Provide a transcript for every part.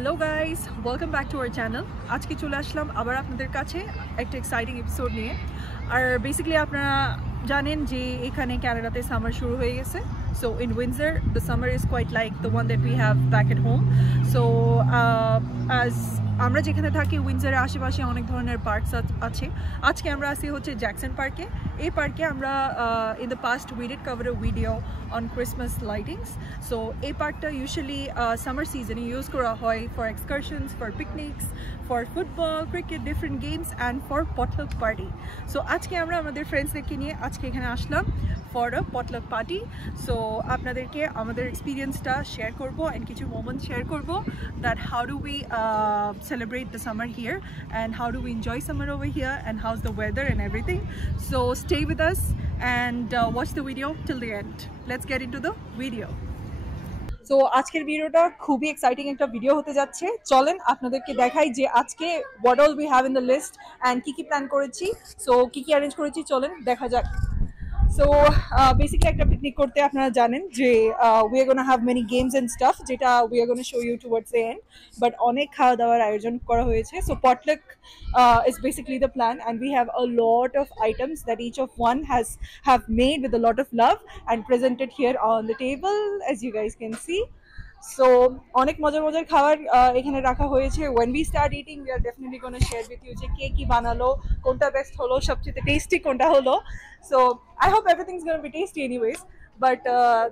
Hello guys, welcome back to our channel. আজকে চলে আসলাম আবার আপনাদের কাছে একটা এক্সাইটিং এপিসোড নিয়ে। আর বেসিক্যালি আপনারা জানেন যে এখানে কানাডাতে সামার শুরু হয়ে গেছে। So in Windsor the summer is quite like the one that we have back at home. So as আমরা যেখানে থাকি উইন্ডসরের আশেপাশে অনেক ধরনের পার্কস আছে। আজকে আমরা আছি হচ্ছে জ্যাকসন পার্কে। এই পার্কে আমরা in the past we did cover a video on Christmas lightings. So এই পার্কটা usually summer season use করা হয় for excursions, for picnics, for football, cricket, different games and for potluck party. So আজকে আমরা আমাদের ফ্রেন্ডসদেরকে নিয়ে আজকে এখানে আসলাম for a potluck party. So আপনাদেরকে আমাদের এক্সপিরিয়েন্সটা শেয়ার করব and কিছু মোমেন্টস শেয়ার করব that how do we celebrate the summer here and how do we enjoy summer over here and how's the weather and everything. So stay with us and watch the video till the end. Let's get into the video. So আজকের ভিডিওটা খুবই exciting একটা video হতে যাচ্ছে। চলেন আপনাদেরকে দেখাই যে আজকে what all we have in the list and কি কি প্ল্যান করেছি, সো কি কি অ্যারেঞ্জ করেছি চলেন দেখা যাক। So basically একটা পিকনিক করতে আপনারা জানেন যে we are going to have many games and stuff যেটা we are going to show you towards the end, but অনেক খাওয়া দাওয়ার আয়োজন করা হয়েছে। So potluck is basically the plan and we have a lot of items that each of one have made with a lot of love and presented here on the table as you guys can see. So অনেক মজার মজার খাবার এখানে রাখা হয়েছে। when we start eating we are definitely going to share with you যে কে কি বানালো, কোনটা বেস্ট হলো, সবচেয়ে টেস্টি কোনটা হলো। So I hope everything's going to be tasty anyways, but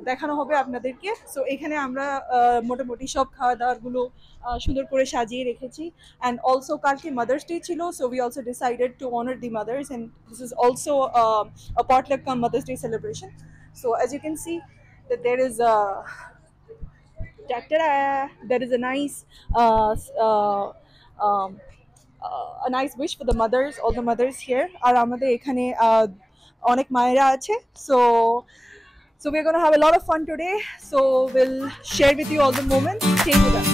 দেখানো হবে আপনাদেরকে। সো এখানে আমরা মোটামুটি সব খাওয়া দাওয়ারগুলো সুন্দর করে সাজিয়ে রেখেছি and also কালকে মাদার্স ডে ছিল, so we also decided to honor the mothers and this is also a potluck come Mother's Day celebration. So as you can see that there is a nice a nice wish for the mothers, all the mothers here. আর আমাদের এখানে অনেক মায়েরা আছে, so we're going to have a lot of fun today. So we'll share with you all the moments. Stay with us.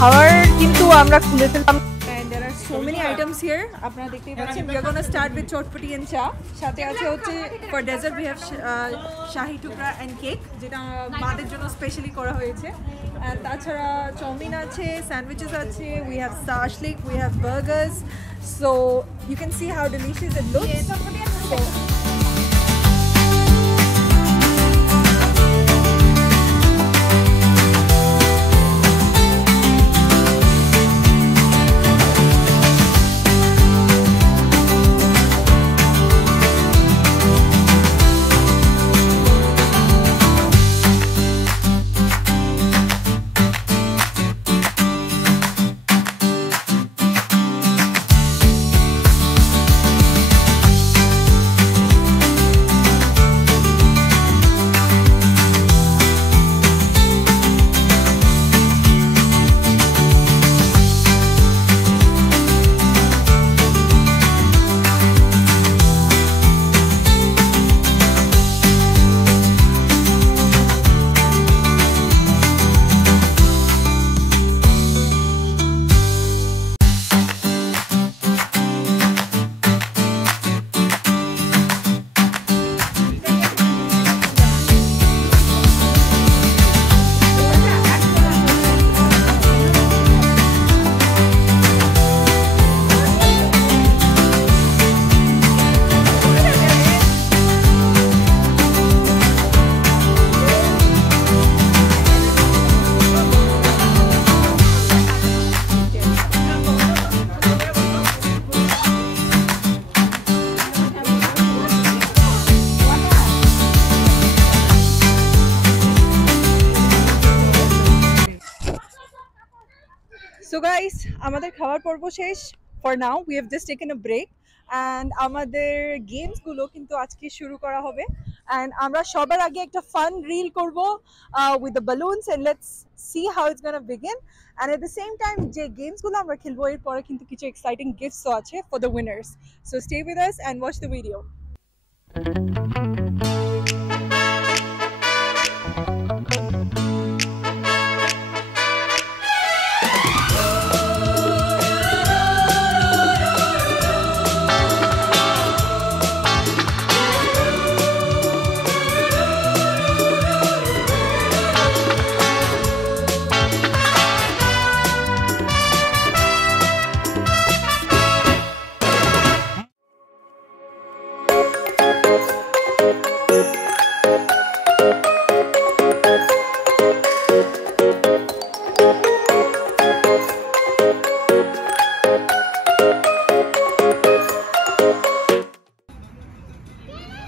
খাবার কিন্তু আমরা খুলে ফেললাম and there are so many items here. আপনারা দেখতেই পাচ্ছেন we are going to start with chotpoti and চা। সাথে আছে হচ্ছে for dessert we have শাহি টুকরা and cake যেটা মাদের জন্য স্পেশালি করা হয়েছে। and তাছাড়া চাউমিন আছে, স্যান্ডউইচেস আছে, we have shashlik, we have burgers, so you can see how delicious it looks. So So guys, আমাদের খাওয়ার পর্ব শেষ for now. We have just taken a break and আমাদের গেমসগুলো কিন্তু আজকে শুরু করা হবে। অ্যান্ড আমরা সবার আগে একটা ফান রিল করবো with the বালুনস and let's see how it's gonna begin. And at the same time যে গেমসগুলো আমরা খেলবো এরপরে কিন্তু কিছু এক্সাইটিং গিফটসও আছে for the winners. So stay with us and watch the video.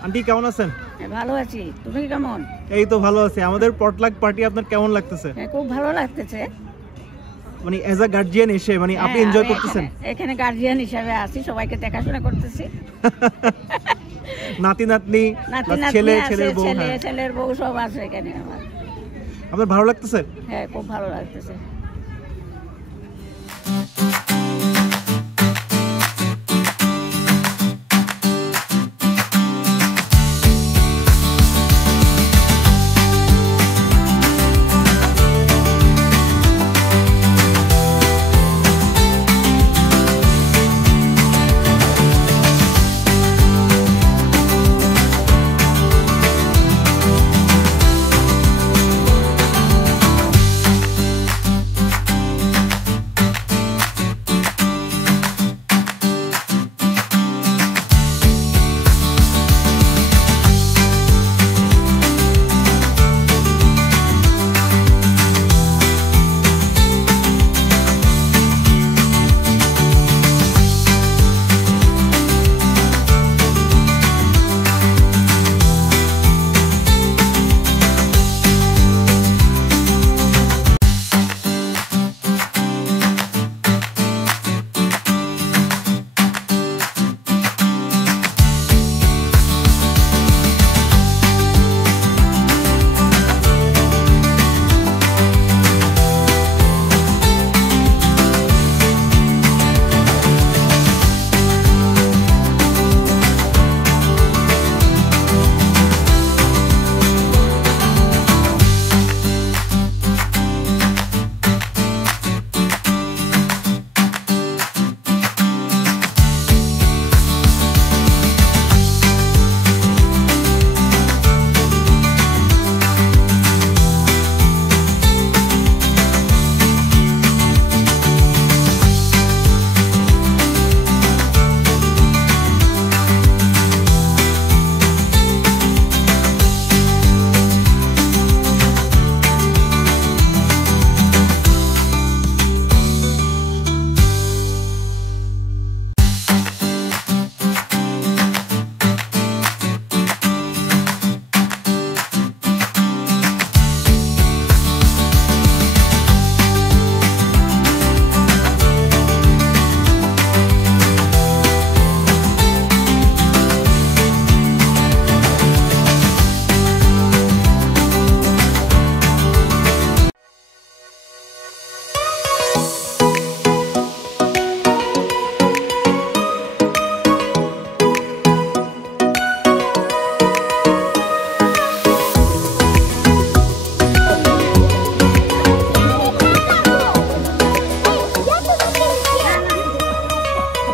Aunty কেমন আছেন? ভালো আছি, তুমি কেমন? এই তো ভালো আছি। আমাদের পটলাক পার্টি আপনার কেমন লাগতেছে? খুব ভালো লাগতেছে। মানে এজ আ গার্জিয়ান এসে মানে আপনি এনজয় করতেছেন? এখানে গার্জিয়ান হিসেবে আছি, সবাইকে দেখাশোনা করতেছি। নাতি নাতনি ছেলে ছেলের বউ সব আছে এখানে। আপনার ভালো লাগতেছে? হ্যাঁ, খুব ভালো লাগতেছে।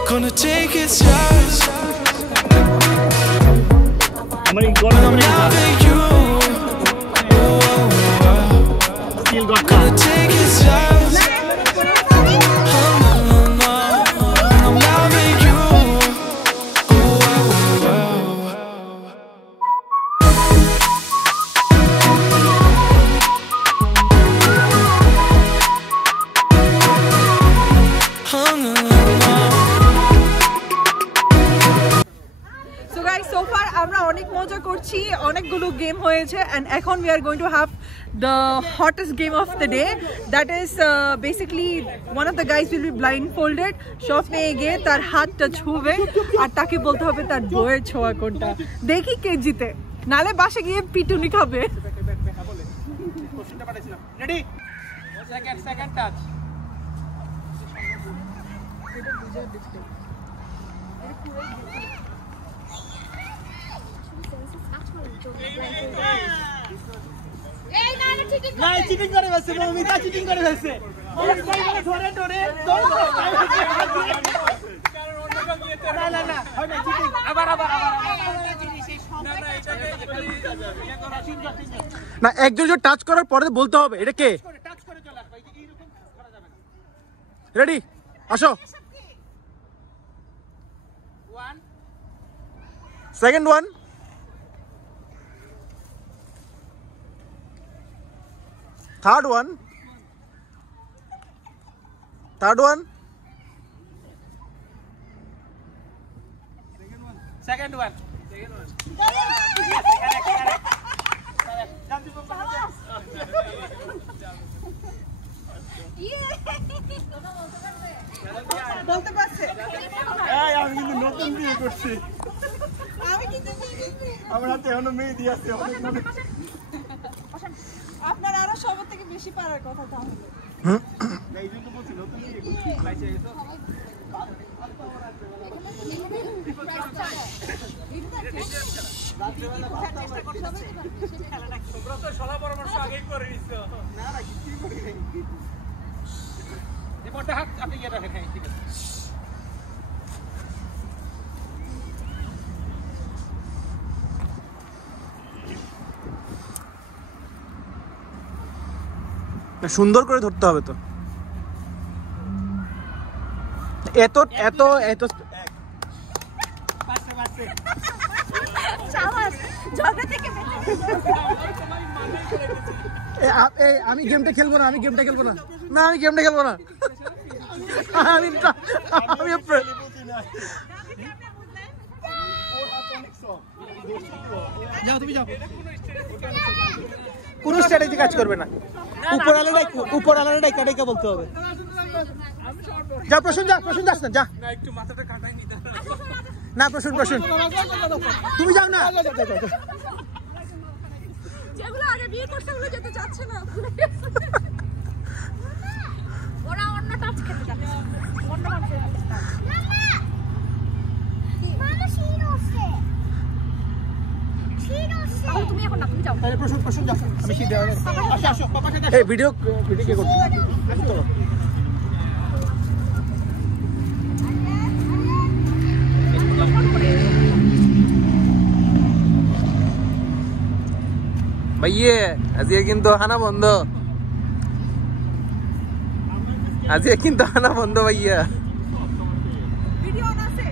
Gonna take its yours. আমার এই গলা আমরা Loving you. Still got Gonna take its yours. I'm loving you. So guys, so far আমরা অনেক মজা করছি, অনেকগুলো গেম হয়েছে, and এখন we are going to have the hottest game of the day. That is basically one of the guys will be blindfolded. সব নিয়ে গিয়ে তার হাতটা ছুঁবে আর তাকে বলতে হবে তার বইয়ের ছোঁয়া কোনটা। দেখি কে জিতে, নালে বাসে গিয়ে পিটুনি খাবে। রেডি সেকেন্ড টাচ না চিটিং করে ফেলছে মমিতা চিটিং করে ফেলছে ধরে ধরে না হয় না চিটিং আবার না একজন টাচ করার পরে বলতে হবে এটা কে টাচ করে চলে আসবে এইরকম করা যাবে না রেডি আসো one second one third one second one বলতে পারছে এই আমি কিন্তু নতুন বিয়ে করছি আমি কিন্তু আমার হাতে এখনো মেহেদি আছে আপনার আরো সবার থেকে বেশি পারার কথা তাহলে এই জন্য বলছি নতুন বিয়ে করছি বাইচে গেছো তোমরা তো সলা পরামর্শ আগেই করে নিছো না না কিছু করি নাই রিপোর্টটা হাত আপনি গিয়ে রাখেন ঠিক আছে সুন্দর করে ধরতে হবে তো এত এত এত আমি গেমটা খেলবো না আমি গেমটা খেলবো না না আমি গেমটা খেলবো না আমি যাও তুমি যাও কোনো স্ট্র্যাটেজি কাজ করবে না উপর আলাদাই কাটাইকা বলতে হবে যা প্রশ্ন যাস না যা না একটু মাথাটা কাটাই নিতে না প্রশ্ন তুমি যাও না যেগুলো আগে বিয়ে করতে হলো যেতে চাচ্ছে না ওরা অন্য টাচ খেতে যাচ্ছে অন্য মানুষের তুমি এখন না তুমি যাও তাহলে প্রশ্ন যাও আমি কি দেওয়া আসো পাপার সাথে এই ভিডিও কে করছিস চলো ভাইয়ে আজকে কিন্তু হানা বন্ধ ভাইয়া ভিডিও অন আছে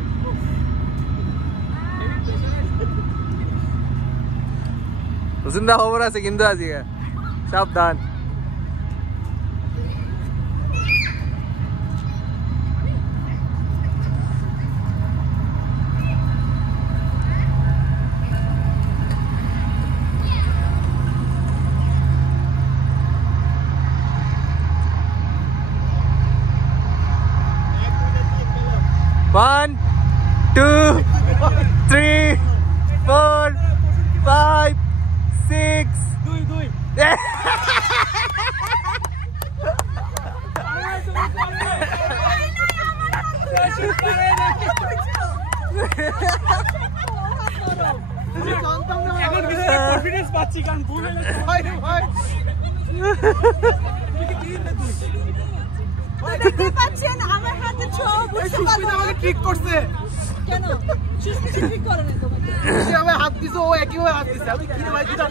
সুন্দর খবর আছে কিন্তু আজকে সাবধান One, 2, 3, 4, 5, 6. কনফিডেন্স পাচ্ছি কারণ ভুল হলে ভাই দেখতে পাচ্ছেন আমার হাতে ছোঁয়া বুঝতে পারছেন আমাকে ট্রিক করছে কেন সুস্মিতা ঠিক করে না তোমাকে সে আমায় হাত দিছে ও একই ভাবে হাত দিছে আমি কি রে ভাই দিটা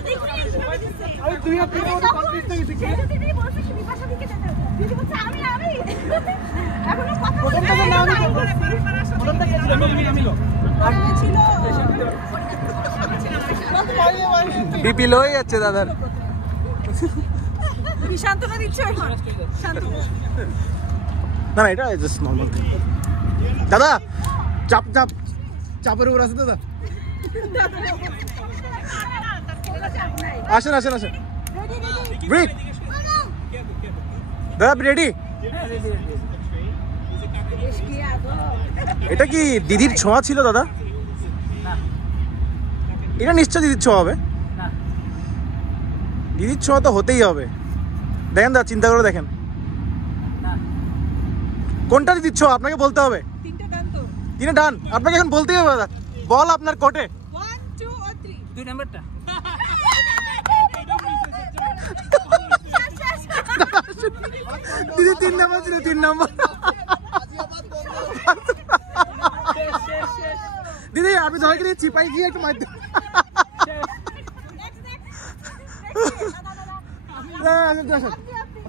আমি দুই হাত দিয়ে কনফিডেন্স হয়ে গেছি দিদি বলছে কি বিপাশা দিকে যেতে দিদি বলছে আমি এখনো কথা প্রথমটা তো না আমি প্রথমটা কে ছিল আমি ছিল বিপি লই যাচ্ছে দাদার কি শান্তনা দিচ্ছ এখন শান্তনা না না এটা জাস্ট নরমাল থিং দাদা চাপের উপর আছে দাদা আসেন রেডি ব্রিক দাদা রেডি? এটা কি দিদির ছোঁয়া ছিল দাদা? এটা নিশ্চয় দিদির ছোঁয়া হবে। দিদির ছোঁয়া তো হতেই হবে। দেখেন দাদা, চিন্তা করে দেখেন কোনটা দিদির ছোঁয়া, আপনাকে বলতে হবে। তিনটা ডান, আপনাকে এখন বলতেই হবে দাদা। বল আপনার কোটে 1 2 or 3 2 নাম্বারটা দিদি 3 নাম্বার ছিল, 3 নাম্বার। দিদি আপনি ধরে গিয়ে চিপাই গিয়ে একটু মারতে।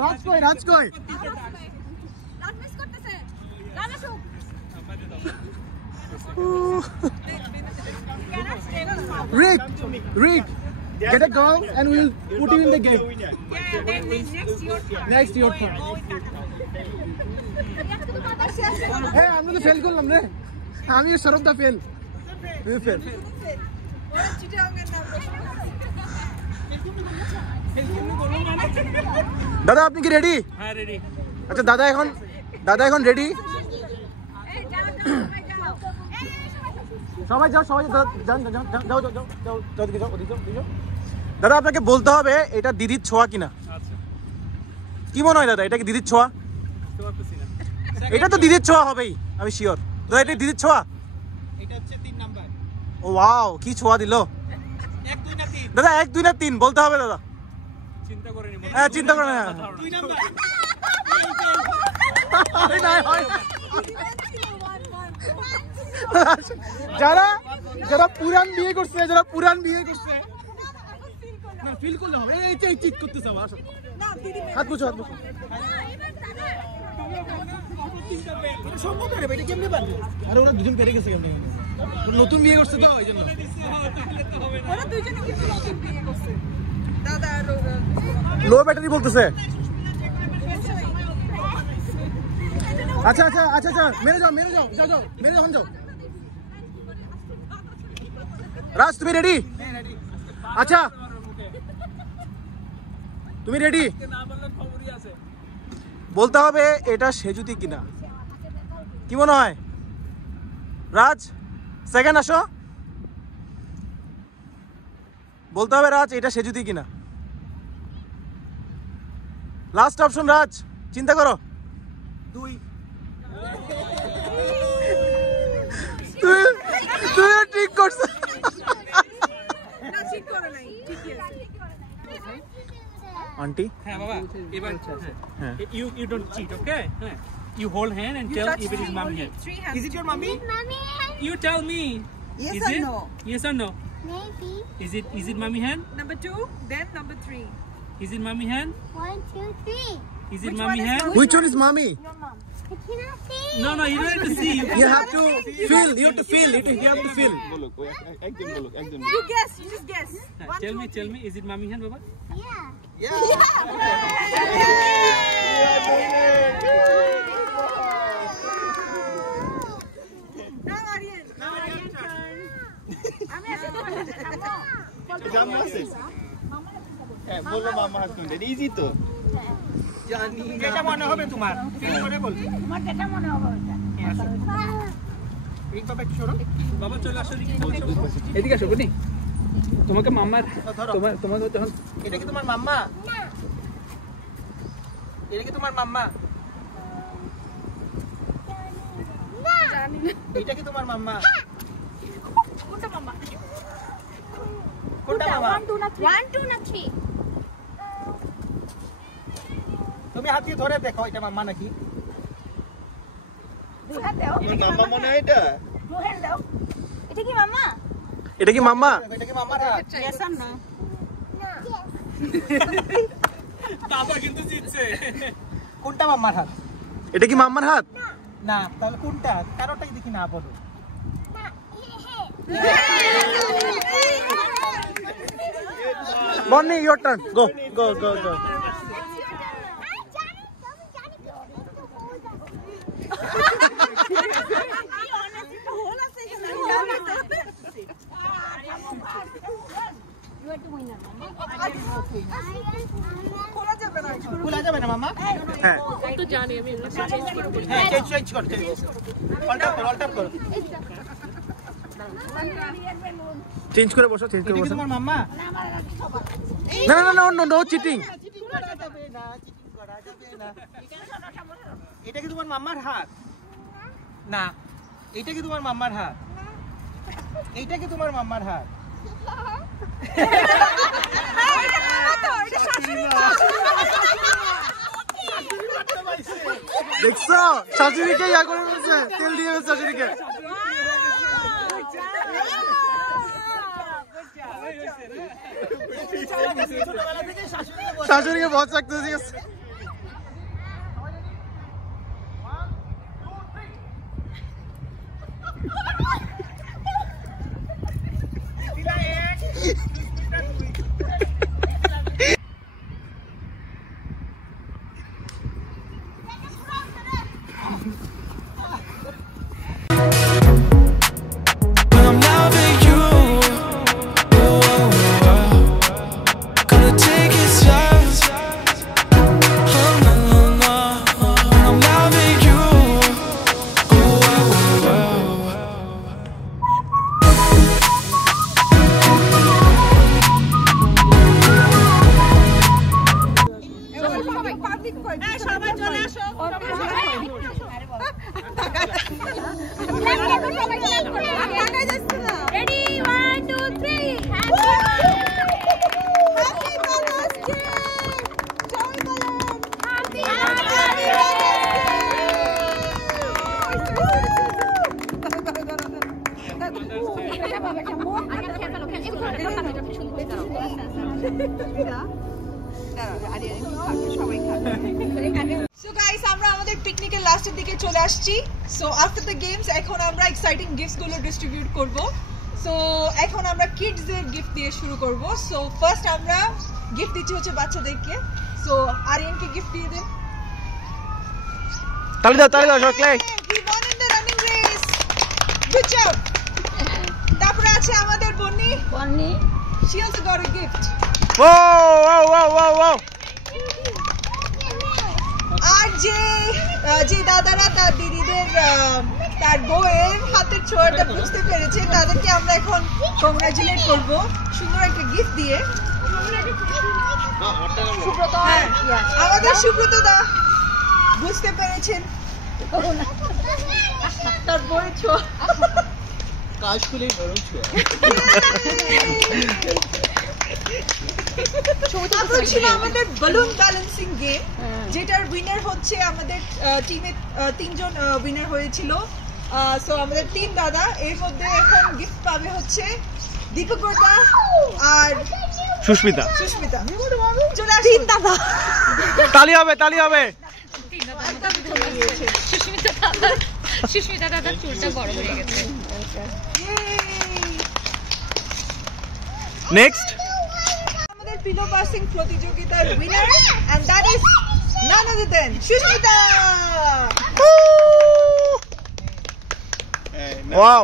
রাজ কই, রাজ কই? Rick, Rick, get a girl and we'll put you in the game. Next your turn. Hey, I'm not fail করলাম রে। আমি সরব দা ফেল। You fail. দাদা আপনি কি রেডি? হ্যাঁ রেডি। আচ্ছা দাদা এখন রেডি? সবাই যাও, সবাই যাও, দাদা আপনাকে বলতে হবে এটা দিদির ছোঁয়া কিনা। কি মনে হয় দাদা, এটা কি দিদির ছোঁয়া? এটা তো দিদির ছোঁয়া হবেই, আমি শিওর। দাদা এটা দিদির ছোঁয়া? এটা হচ্ছে 3 নাম্বার। ও ওয়াও, কি ছোঁয়া দিল 1 2 না 3 দাদা। 1 2 না 3 বলতে হবে দাদা। চিন্তা করে নি। হ্যাঁ চিন্তা করে না। 2 নাম্বার। যারা পুরান বিয়ে করছে, না ফিল করলে হবে। এই চিট করতে চাও, আসো হাত মুছো, হাত মুছো। সম্ভব না রে, এটা কেমনে পারবে? আরে ওরা দুজন পেরে গেছে কেমনে? নতুন বিয়ে করছে তো ওই জন্য। ওরা দুইজনে কিন্তু নতুন বিয়ে করছে। দাদা লো ব্যাটারি বলতেছে। আচ্ছা আচ্ছা আচ্ছা আচ্ছা, মেরে যাও, যাও। রাজ তুমি রেডি? আচ্ছা তুমি রেডি? বলতে হবে এটা সেজুতি কিনা। কি মনে হয় রাজ? সেকেন্ড আসো, বলতে হবে রাজ এটা সেজুতি কিনা। লাস্ট অপশন রাজ, চিন্তা করো। 2 তুই ঠিক করছিস। না ঠিক করে নাই, ঠিকই আছে। আন্টি হ্যাঁ বাবা, এবার হ্যাঁ you don't cheat, okay? হ্যাঁ, you hold hand and tell if it is mommy hand. 3 hands. Is it your mommy? You tell me. Yes Is or it? no? Yes or no? Maybe. Is it mommy hand? Number 2, then number 3. Is it mommy hand? 1 2 3. Is it Which mommy one is hand? mommy? which one is mommy? I cannot see. No, you don't have to see. You have to feel, you have to feel. You have to feel. You guess, you just guess. One, Tell two, me, is it mommy hand, Baba? Yeah. Now Aryan. turn. আমি আসলে জাম্মু আছে? হ্যাঁ বলো মামা husband, easy তো। যেটা মনে হবে তোমার, ফিল করে বলবি। তোমার যেটা মনে হবে ওটা। বাবা একটু সরো। বাবা চলে আসো এদিকে আসো বনি। তোমাকে মাম্মার তোমাকে যখন এটা কি তোমার মাম্মা? না। এটা কি তোমার মাম্মা? এটা কি তোমার মাম্মা? কোনটা মামা? কোনটা মামা? 1 2 না 3. তুমি হাত দিয়ে ধরে দেখো এটা মাম্মা নাকি। দুহাত দাও, মামা মনে হয় এটা? দুহাত দাও। এটা কি মাম্মা? এটা কি মাম্মা? এটা কি মাম্মার হাত? Yes or no? বাবা কিন্তু জিতছে। কোনটা মাম্মার হাত? এটা কি মাম্মার হাত? না, তাহলে কোনটা? কারোটাই দেখি না বলো। Bonnie, your turn. Go. খোলা যাবে না মামা হ্যাঁ তো জানি আমি হ্যাঁ চেঞ্জ কর অল্টার করো চেঞ্জ করে বসো চেঞ্জ করে বসো তোমার মাম্মা না না না নো চিটিং এটা কি তোমার মাম্মার হাত না এটা কি তোমার মাম্মার হাত এইটা কি তোমার মাম্মার হাত দেখছো শাশুড়িকে ইয়া করে বলছে তেল দিয়ে শাশুড়িকে শাশুড়িকে बहुत सकते हैं So guys, আমরা আমাদের পিকনিকের লাস্টের দিকে চলে আসছি। সো আফটার দ্য গেমস এখন আমরা এক্সাইটিং গিফটস গুলো ডিস্ট্রিবিউট করব। সো এখন আমরা কিডস এর গিফট দিয়ে শুরু করব। সো ফার্স্ট আমরা গিফট দিচ্ছি হচ্ছে বাচ্চাদেরকে। সো আরিয়ানকে গিফট দিয়ে দেন। তালি দাও chocolate. We won in the running race. Good job. তারপরে আছে আমাদের বন্নি। She also got a gift. Wow. আর যে দাদারা তার দিদিদের তার বউয়ের হাতের ছোঁয়াটা বুঝতে পেরেছে তাদেরকে আমরা এখন কংগ্রাচুলেট করব সুন্দর একটা গিফট দিয়ে। আমাদের সুব্রত দা বুঝতে পেরেছেন তার বউয়ের ছোঁয়া কাজ খুলেই বরং ছোঁয়া ছিল আমাদের বালুন ব্যালেন্সিং গেম যেটার উইনার হচ্ছে আমাদের টিমে 3 জন উইনার হয়েছিল। সো আমাদের 3 দাদা এর মধ্যে এখন গিফট পাবে হচ্ছে দীপকদা আর সুস্মিতা চলে আসুন 3 দাদা। তালি হবে সুস্মিতা দাদার চুলটা বড় হয়ে গেছে। নেক্সট আমাদের পিলো পাসিং প্রতিযোগিতার winner and that is none other than Sushmita. Wow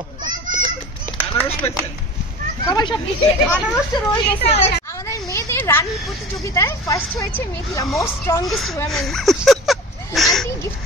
সবাই সব কিছু আনারসটা রয়ে গেছে। আমাদের মেয়েদের রানিং প্রতিযোগিতায় ফার্স্ট হয়েছে Mithila, most strongest women. Aunty gift